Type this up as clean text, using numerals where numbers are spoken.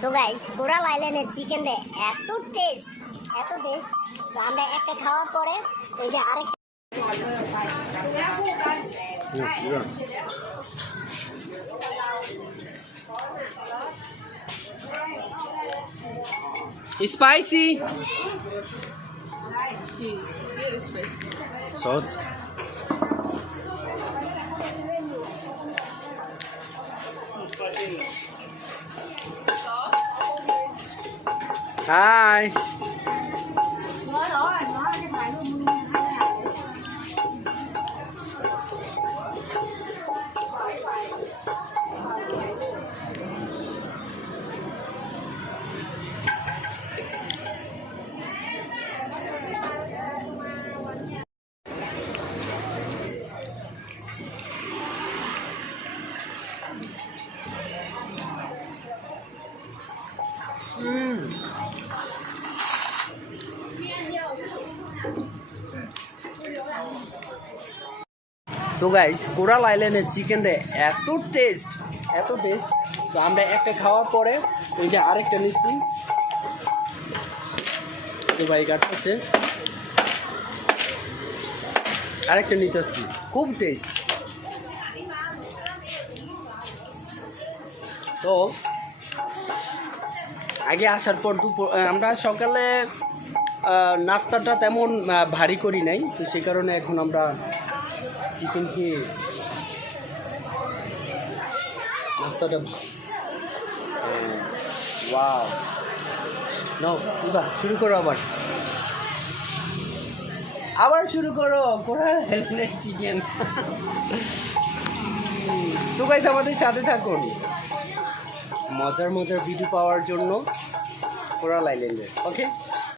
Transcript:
তো guys coral আইল্যান্ডের চিকেনটা এত টেস্ট তো আমরা একটা খাওয়ার পরে ওই যে আরেকটা Spicy. Sauce. Hi. তো গাইস কোরাল আইল্যান্ডের চিকেনটা এত টেস্ট তো আমরা একটা খাওয়ার পরে এই যে আরেকটা নিচ্ছি তো ভাই কাটতেছে আরেকটা নিতেছি খুব টেস্ট তো আগে আসার পর আমরা সকালে নাস্তাটা তেমন ভারী করি নাই তো সেই কারণে এখন আমরা চিকেন খেয়ে নাস্তাটা ওয়াও নাও ইবা শুরু করো আবার শুরু করো কোরাল আইল্যান্ডের চিকেন তো গাইস আমাদের সাথে থাকুন মজার ভিডিও পাওয়ার জন্য কোরাল আইল্যান্ডের ওকে